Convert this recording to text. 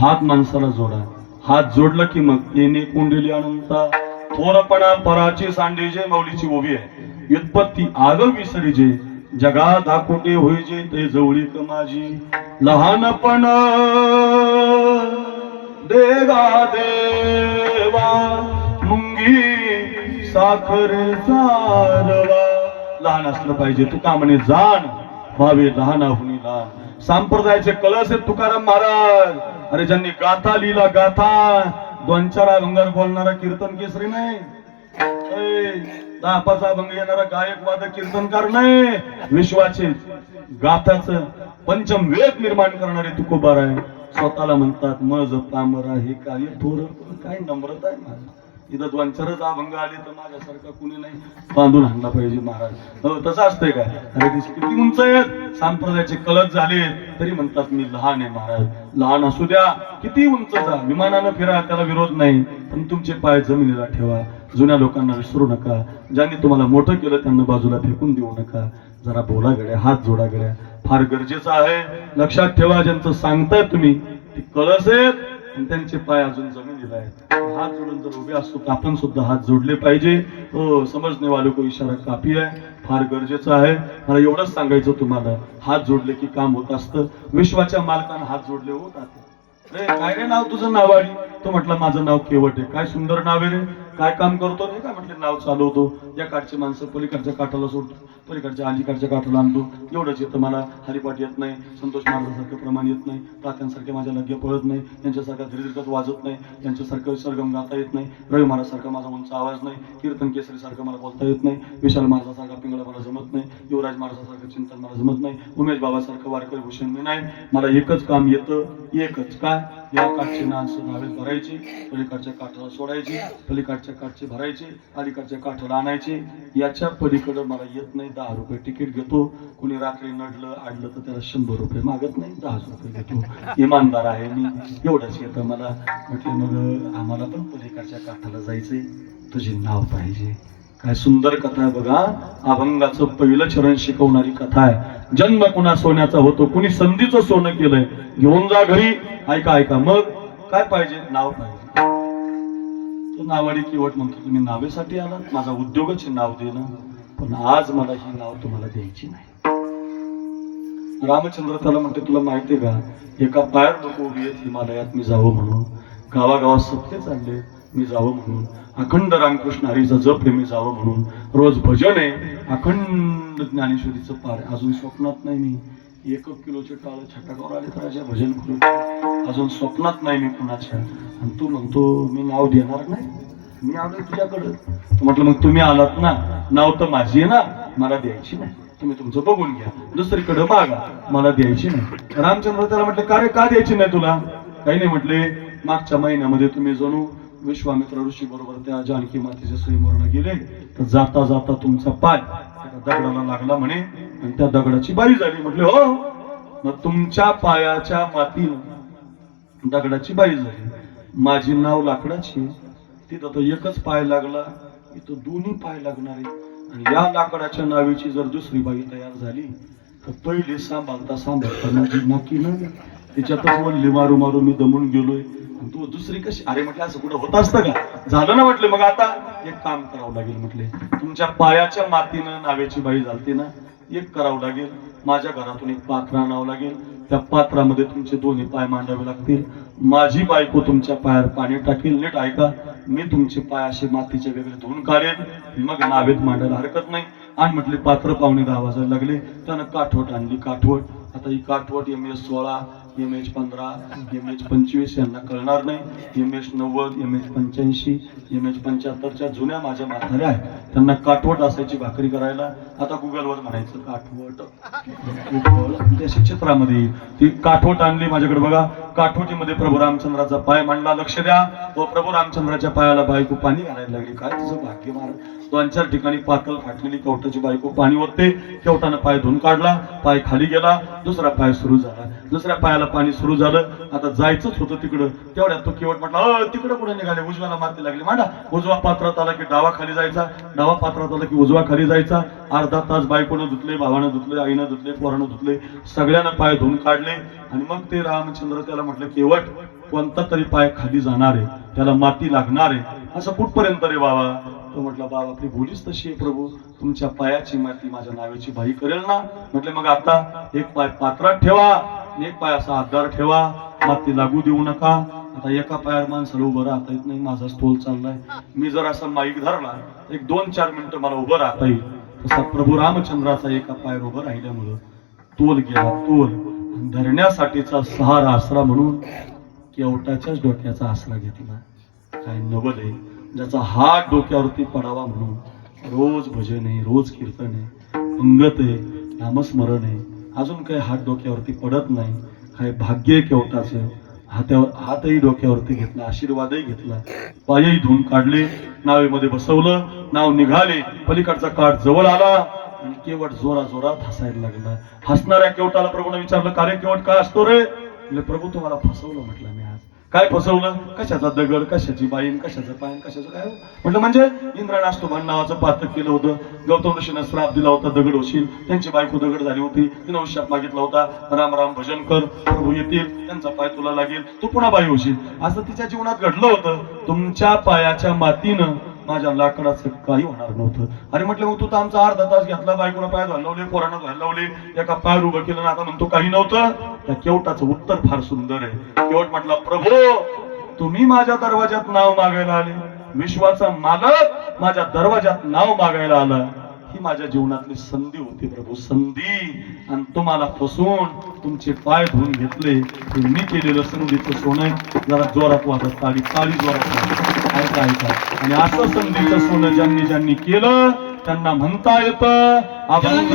हात माणसाला जोडा. हात जोडलं की मग येणे कुंडली अनंता थोरपणा पराची सांडे जे मौलीची उभी आहे. व्युत्पत्ती आग विसरी जे. जगा दाखोटे होईजे ते जवळीक माझी. लहानपण देगा देवा मुंगी साखर रवा लहान असलं पाहिजे तुका म्हणे जाण. व्हावे लहानाहुनी लहान. संप्रदायाचे कळस आहेत तुकाराम महाराज. अरे ज्यांनी गाथा लिहिला गाथा. दोन चार अभंगार बोलणारा कीर्तन केसरी नाही. दहा पाच अभंग येणारा गायक वादक कीर्तनकार नाही. विश्वाचे गाथाच पंचम वेद निर्माण करणारे तुकोबार आहे. स्वतःला म्हणतात मज पामरा हे काय? थोर काय नम्रता आहे माझं. इथं दोन अभंग आले तर माझ्यासारखा कुणी नाही. बांधून आणला पाहिजे महाराज. हो तसं असतंय का? अरे किती उंच आहेत? संप्रदायाचे कलत झाले. तरी म्हणतात मी लहान आहे महाराज. लहान असू द्या. किती उंच जा. विमानानं फिरा त्याला विरोध नाही. पण तुमचे पाय जमिनीला ठेवा. जुन्या लोकांना विसरू नका. ज्यांनी तुम्हाला मोठं केलं त्यांना बाजूला फेकून देऊ नका. जरा बोला गड्या. हात जोडा गड्या. फार गरजेचं आहे. लक्षात ठेवा ज्यांचं सांगताय तुम्ही ते कळस आहेत. पण त्यांचे पाय अजून जमिनीला आहेत. हात जोडून जर उभे असतो तर आपण सुद्धा हात जोडले पाहिजे. हो समजणे वालो को इशारा काफी आहे. फार गरजेचं आहे. मला एवढंच सांगायचं तुम्हाला. हात जोडले की काम होत असतं. विश्वाच्या मालकानं हात जोडले होतात रे काय रे नाव तुझं नाव आली तो म्हटलं माझं नाव केवट आहे. काय सुंदर नाव आहे रे? काय काम करतो? रे काय म्हटलं नाव चालवतो. या काठची माणसं पलीकडच्या काठाला सोडतो पलीकडच्या अलीकडच्या काठाला आणतो एवढंच येतं मला हरिपाठ येत नाही संतोष महाराजांसारखं प्रमाण येत नाही तात्यांसारखे माझ्या लग्न पळत नाही त्यांच्यासारखा धीरधीरगत वाजत नाही त्यांच्यासारखं सरगम गाता येत नाही रवी महाराजसारखा माझा उंच आवाज नाही कीर्तन केसरी सारखं मला बोलता येत नाही विशाल महाराजासारखा पिंगळा मला जमत नाही युवराज महाराजासारखं चिंतन मला जमत नाही उमेश बाबासारखं वारकरी भूषण मी नाही. मला एकच काम येतं एकच काय या काठची नाणसं नावे भरायची पलीकडच्या काठाला सोडायची पलीकडच्या काठचे भरायचे अलीकडच्या काठाला आणायचे याच्या पलीकडं मला येत नाही दहा रुपये तिकीट घेतो. कुणी रात्री नडलं आडलं तर त्याला शंभर रुपये मागत नाही दहा रुपये घेतो. इमानदार आहे मी एवढंच येतं मला. म्हटलं मग आम्हाला पण पलीकडच्या काठाला जायचंय. तुझे नाव पाहिजे. काय सुंदर कथा आहे बघा. अभंगाचं पहिलं चरण शिकवणारी कथा आहे. जन्म कुणा सोन्याचा होतो कुणी संधीचं सोनं केलंय. घेऊन जा घरी. ऐका ऐका. मग काय पाहिजे? नाव पाहिजे. तो नावाडी किवट म्हणतो तुम्ही नावेसाठी आलात? माझा उद्योगच नाव देणं. पण आज मला ही नाव तुम्हाला द्यायची नाही. रामचंद्र त्याला म्हणते तुला माहितीये का एका पायावर नको उभी आहेत हिमालयात मी जावं म्हणून. गावागावात सत्य चालले मी जावं म्हणून. अखंड रामकृष्ण हरीचा जप मी जावं म्हणून. रोज भजन आहे अखंड ज्ञानेश्वरीचं पार अजून स्वप्नात नाही मी. एक किलोचे टाळ छटाकावर आले तर अशा भजन करू अजून स्वप्नात नाही मी कुणाच्या. आणि तू म्हणतो मी नाव देणार नाही. मी आलोय तुझ्याकडं. म्हटलं मग तुम्ही आलात ना नाव तर माझी आहे ना. मला द्यायची नाही. तुम्ही तुमचं बघून घ्या. दुसरीकडे मागा मला द्यायची नाही. रामचंद्र त्याला म्हटलं का रे का द्यायची नाही तुला? काही नाही म्हटले. मागच्या महिन्यामध्ये तुम्ही जणू विश्वामित्र ऋषी बरोबर त्या जानकी मातेच्या स्वयंवरण गेले तर जाता जाता तुमचा पाय दगडाला लागला म्हणे. आणि त्या दगडाची बाई झाली. म्हटले हो मग तुमच्या पायाच्या मातीनं दगडाची बाई झाली. माझी नाव लाकडाची तिथं तो एकच पाय लागला. इथं दोन्ही पाय लागणार. आहे आणि या लाकडाच्या नावेची जर दुसरी बाई तयार झाली तर पहिले सांभाळता सांभाळता माझी नाकी नाही. तिच्यातच वल्ली मारू मारू मी दमून गेलोय. तू दुसरी कशी? अरे म्हटलं असं कुठं होत असतं का? झालं ना म्हटलं मग आता एक काम करावं लागेल म्हटले. तुमच्या पायाच्या मातीनं नावेची बाई झालती ना एक करावं लागेल. माझ्या घरातून एक पात्र आणावं लागेल. त्या पात्रामध्ये तुमचे दोन्ही पाय मांडावे लागतील. माझी बायको तुमच्या पायावर पाणी टाकेल. नीट ऐका मी तुमचे पाय असे मातीचे वेगळे धुवून काढेन. मग नावेत मांडायला हरकत नाही. आणि म्हटले पात्र पाहुणे दहा वाजायला लागले. त्यानं काठवट आणली काठवट. आता ही काठवट एम एस सोळा एम एच पंधरा एम एच पंचवीस यांना कळणार नाही. एम एच नव्वद एम एच पंच्याऐंशी एम एच पंच्याहत्तरच्या जुन्या माझ्या म्हाताऱ्या आहेत. त्यांना काठवट असायची भाकरी करायला. आता गुगलवर म्हणायचं काठवट. त्या चित्रामध्ये ती काठवट आणली माझ्याकडे बघा. काठवटीमध्ये प्रभू रामचंद्राचा पाय मांडला. लक्ष द्या. व प्रभू रामचंद्राच्या पायाला बायको पाणी घालायला लागली. काय तुझं भाग्य मार दोन चार ठिकाणी पातळ फाटलेली कवटाची बायको पाणी वरते केवटानं पाय धुवून काढला. पाय खाली गेला. दुसरा पाय सुरू झाला. दुसऱ्या पायाला पाणी सुरू झालं. आता जायचंच होतं तिकडं. तेवढ्यात तो केवट म्हटला अ तिकडं कुठे निघाले? उजव्याला माती लागली. मांडा उजवा पात्रात आला की डावा खाली जायचा. डावा पात्रात आला की उजवा खाली जायचा. अर्धा तास बायकोनं धुतले भावानं धुतले आईनं धुतले पोरानं धुतले. सगळ्यांना पाय धुवून काढले. आणि मग ते रामचंद्र त्याला म्हटलं केवट कोणता तरी पाय खाली जाणार आहे त्याला माती लागणार आहे असं कुठपर्यंत रे बाबा? तो म्हटला बाबा आपली बोलीच तशी आहे प्रभू. तुमच्या पायाची माती माझ्या नावेची बाई करेल ना? म्हटले मग आता एक पाय पात्रात ठेवा एक पाय असा आधार ठेवा. माती लागू देऊ नका. आता एका पायावर माणसाला उभं राहता येत नाही. माझा स्टोल चाललाय. मी जर असा माईक धरला एक दोन चार मिनिटं मला उभं राहता येईल. तसा प्रभू रामचंद्राचा एका पायावर उभं राहिल्यामुळं तोल गेला तोल. धरण्यासाठीचा सहारा आसरा म्हणून केवटाच्याच डोक्याचा आसरा घेतला. काय नवल आहे. ज्याचा हात डोक्यावरती पडावा म्हणून रोज भजन आहे रोज कीर्तन आहे अंगत आहे नामस्मरण आहे. अजून काही हात डोक्यावरती पडत नाही. काय भाग्य केवटाचं. हात्यावर हातही डोक्यावरती घेतला आशीर्वादही घेतला. पायही धुवून काढले नावेमध्ये बसवलं नाव निघाले. पलीकडचा काठ जवळ आला. केवट जोरा जोरात हसायला लागला. हसणाऱ्या केवटाला प्रभूने विचारलं कार्य केवट काय असतो रे? प्रभू तुम्हाला फसवलं म्हटलं मी आज. काय फसवलं? कशाचा दगड कशाची बाईन कशाचं पायन कशाचं काय हो? म्हटलं म्हणजे इंद्राणास्तोभान नावाचं पातक केलं होतं. गौतम ऋषीनं श्राप दिला होता दगड होशील. त्यांची बायको दगड झाली होती. तिनं शाप मागितला होता. राम राम भजन कर. प्रभू येतील. त्यांचा पाय तुला लागेल. तू पुन्हा बाई होशील. असं तिच्या जीवनात घडलं होतं. तुमच्या पायाच्या मातीनं माझ्या लाकडाचं काही होणार नव्हतं. आणि म्हटलं मग तू तर आमचा अर्धा तास घेतला बायकोला पाय घालवले पोरांना घालवले एका पाय उभं केलं आता म्हणतो काही नव्हतं. त्या केवटाचं उत्तर फार सुंदर आहे. केवट म्हटला प्रभू तुम्ही माझ्या दरवाजात नाव मागायला आले. विश्वाचा मालक माझ्या दरवाजात नाव मागायला आला. ही माझ्या जीवनातली संधी होती प्रभू संधी. आणि तुम्हाला फसवून तुमचे पाय धुवून घेतले. मी केलेलं संधीचं सोनं जरा जोरात वाजत ताली ताली जोरात वाजत. ऐका आणि असं संधीचं सोनं ज्यांनी ज्यांनी केलं त्यांना म्हणता येतं आपण